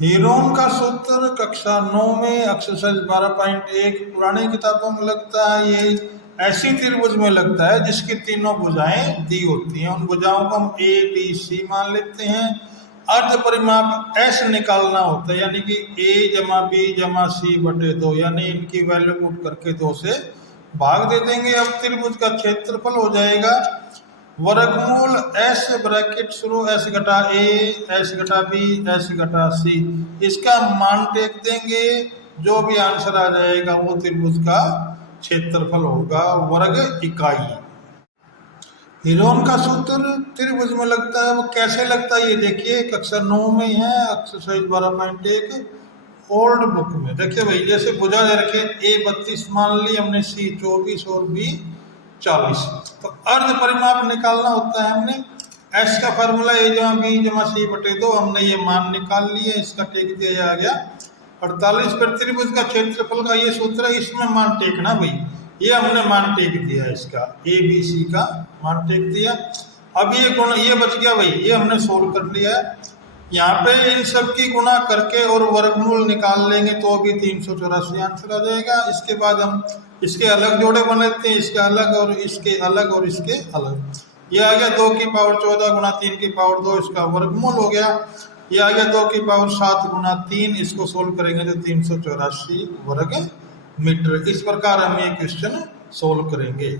Heron का सूत्र कक्षा 9 में एक्सरसाइज 12.1 पुरानी किताबों में लगता है। ये ऐसी त्रिभुज में लगता है जिसकी तीनों भुजाएं दी होती हैं। उन भुजाओं को हम ए बी सी मान लेते हैं। अर्ध परिमाप एस निकालना होता है, यानी कि ए जमा बी जमा सी बटे 2, यानी इनकी वैल्यू पुट करके 2 से भाग दे देंगे। अब त्रिभुज का क्षेत्रफल हो जाएगा वर्गमूल एस ब्रैकेट शुरू एस घटा ए एस घटा बी एस घटा सी, इसका मान टेक देंगे। जो भी आंसर आ जाएगा वो त्रिभुज का क्षेत्रफल होगा वर्ग इकाई। हीरोन का सूत्र त्रिभुज में लगता है, वो कैसे लगता है ये देखिए, कक्षा 9 में है एक्सरसाइज 12.1 ओल्ड बुक में। देखिए भाई, जैसे भुजा दे रखे ए 32 मान ली हमने, सी 24 और बी 40। तो अर्ध परिमाप निकालना होता है हमने। एस का फार्मूला ए जमा बी जमा सी बटे 2, हमने ये मान निकाल लिया, इसका टेक दिया आ गया 48। पर त्रिभुज का क्षेत्रफल का ये सूत्र है, इसमें मान टेकना भाई, ये हमने मान टेक दिया, इसका ए बी सी का मान टेक दिया। अब ये गुण ये बच गया भाई, ये हमने सोल्व कर लिया है। यहाँ पे इन सब की गुणा करके और वर्गमूल निकाल लेंगे तो भी 384 आंसर आ जाएगा। इसके बाद हम इसके अलग जोड़े बनाते हैं, इसके अलग और इसके अलग और इसके अलग। ये आ गया 2 की पावर 14 गुणा 3 की पावर 2, इसका वर्गमूल हो गया। ये आ गया 2 की पावर 7 गुणा 3, इसको सोल्व करेंगे तो 384 वर्ग मीटर। इस प्रकार हम ये क्वेश्चन सोल्व करेंगे।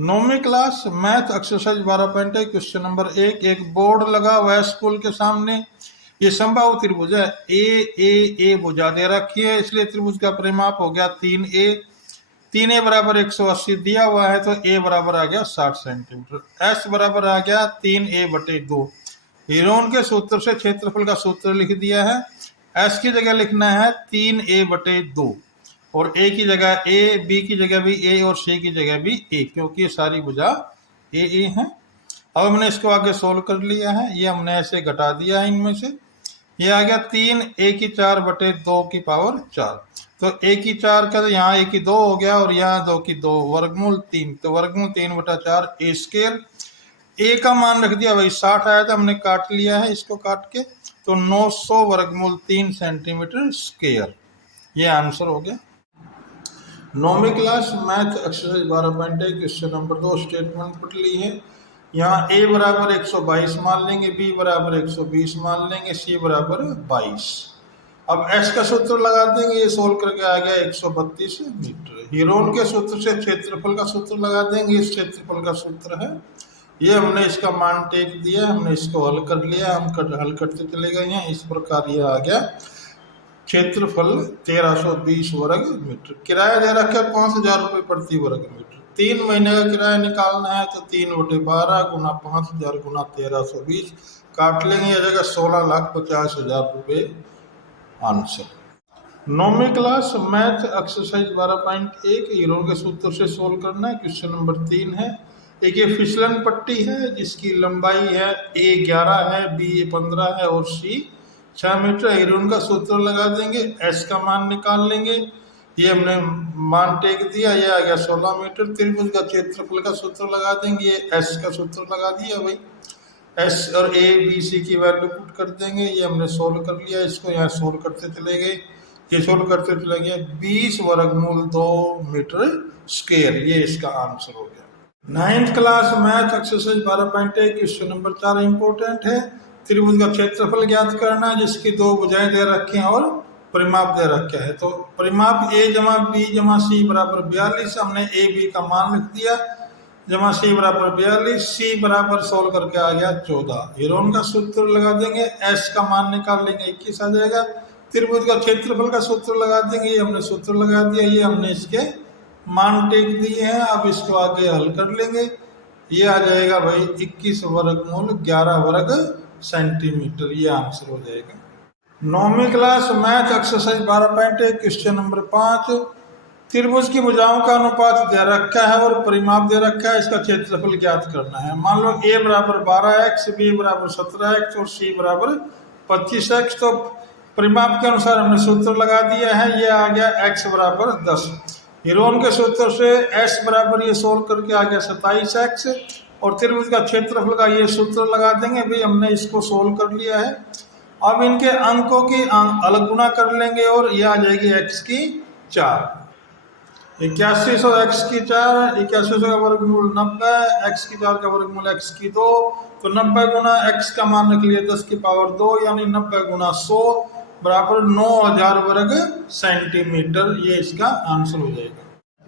9वीं class math exercise 12.1 question number 1। एक बोर्ड लगा हुआ है स्कूल के सामने। ये समबाहु त्रिभुज है, ए भुजा दे रखी है, इसलिए त्रिभुज का परिमाप हो गया 3a। 3a बराबर 180 दिया हुआ है, तो a बराबर आ गया 60 सेंटीमीटर। s बराबर आ गया 3a बटे 2। हीरोन के सूत्र से क्षेत्रफल का सूत्र लिख दिया है। s की जगह लिखना है 3a बटे 2, और a की जगह a, b की जगह भी a और c की जगह भी a, क्योंकि ये सारी भुजा a है। अब हमने इसको आगे सोल्व कर लिया है, ये हमने ऐसे घटा दिया है इनमें से। ये आ गया 3a की 4 बटे 2 की पावर 4। तो a की 4 का, तो यहाँ a की 2 हो गया और यहाँ 2 की 2, वर्गमूल 3, तो वर्गमूल 3 बटा 4 a स्क्वायर। a का मान रख दिया भाई 60 आया था, हमने काट लिया है इसको काट के, तो 900 वर्गमूल 3 सेंटीमीटर स्क्वायर, ये आंसर हो गया। 9वीं class math exercise 12.1 question number 2 statement पढ़ ली है। यहाँ a बराबर 122 मान लेंगे, b बराबर 120 मान लेंगे, c बराबर 22। अब s का सूत्र लगा देंगे, ये सोल्व करके आ गया 132 मीटर। हीरोन के सूत्र से क्षेत्रफल का सूत्र लगा देंगे, इस क्षेत्रफल का सूत्र है, ये हमने इसका मान टेक दिया, हमने इसको हल कर लिया, हम हल करते चले गए हैं। इस प्रकार ये आ गया क्षेत्रफल 1320 वर्ग मीटर। किराया दे रखा है 5000 रुपये प्रति वर्ग मीटर। 3 महीने का किराया निकालना है, तो 3/12 गुना 5000 गुना 1320 काट लेंगे, आ जाएगा 16,50,000 रुपये आंसर। 9वीं क्लास मैथ एक्सरसाइज 12.1 हीरोन के सूत्र से सोल्व करना है। क्वेश्चन नंबर 3 है। एक ये फिसलन पट्टी है जिसकी लंबाई है a 11 है, b 15 है और c 6 मीटर। हीरोन का सूत्र लगा देंगे, s का मान निकाल लेंगे, ये हमने मान टेक दिया, ये आ गया 16 मीटर। त्रिभुज का क्षेत्रफल का सूत्र लगा देंगे, ये s का सूत्र लगा दिया भाई, s और a b c की वैल्यू पुट कर देंगे, ये हमने सोल्व कर लिया। इसको यहाँ सोल्व करते चले गए, ये सोल्व करते चले गए, 20 वर्गमूल 2 मीटर स्क्वायर, ये इसका आंसर हो गया। 9th class math exercise 12.1 question number 4 important है। त्रिभुज का क्षेत्रफल ज्ञात करना है जिसकी 2 भुजाएं दे रखे हैं और परिमाप दे रखा है। तो परिमाप a जमा b जमा c बराबर 42, हमने a b का मान लिख दिया, जमा c बराबर 42, c बराबर सोल्व करके आ गया 14। हीरोन का सूत्र लगा देंगे, s का मान निकाल लेंगे 21 आ जाएगा। त्रिभुज का क्षेत्रफल का सूत्र लगा देंगे, ये हमने सूत्र लगा दिया, ये हमने इसके मान टेक दिए हैं। अब इसको आगे हल कर लेंगे, ये आ जाएगा भाई 21 वर्गमूल 11 वर्ग सेंटीमीटर, ये आंसर हो जाएगा। 9वीं class math exercise 12.1 question number 5। त्रिभुज की भुजाओं का अनुपात दे रखा है और परिमाप दे रखा है, इसका क्षेत्रफल ज्ञात करना है। मान लो a बराबर 12x, b बराबर 17x और c बराबर 25x। तो परिमाप के अनुसार हमने सूत्र लगा दिया है, ये आ गया x बराबर 10। हीरोन के सूत्र से s बराबर ये सोल्व करके आ गया 27x, और त्रिभुज का क्षेत्रफल का ये सूत्र लगा देंगे भाई, हमने इसको सोल्व कर लिया है। अब इनके अंकों की अलग गुणा कर लेंगे और यह आ जाएगी x की 4। 8100 x की 4, 8100 का वर्गमूल 90, x की 4 का वर्गमूल x की 2, तो 90 गुना x का मान रख लिया 10 की पावर 2, यानी 90 गुना 100 बराबर 9000 वर्ग सेंटीमीटर। ये इसका आंसर हो जाएगा।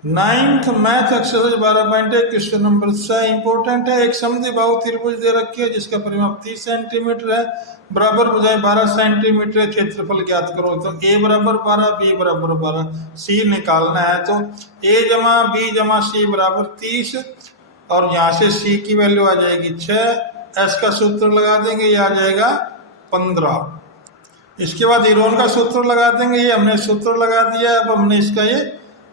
9th math exercise 12.1 question number 6 important है। एक समद्विबाहु त्रिभुज दे रखी है जिसका परिमाप 30 सेंटीमीटर है, बराबर भुजाएं 12 सेंटीमीटर है, क्षेत्रफल ज्ञात करो। तो a बराबर 12, b बराबर 12, c निकालना है। तो a जमा b जमा c बराबर 30 और यहाँ से c की वैल्यू आ जाएगी 6, s का सूत्र लगा देंगे, ये आ जाएगा 15। इसके बाद ईरोन का सूत्र लगा देंगे, ये हमने सूत्र लगा दिया। अब हमने इसका ये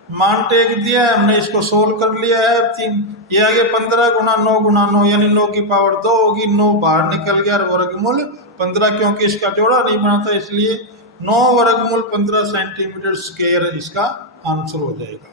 मान टेक दिया है, हमने इसको सोल्व कर लिया है। ये आगे 15 गुना 9 गुना 9 यानी 9 की पावर 2 होगी, 9 बाहर निकल गया और वर्गमूल 15, क्योंकि इसका जोड़ा नहीं बना था इसलिए 9 वर्गमूल 15 सेंटीमीटर स्क्वायर इसका आंसर हो जाएगा।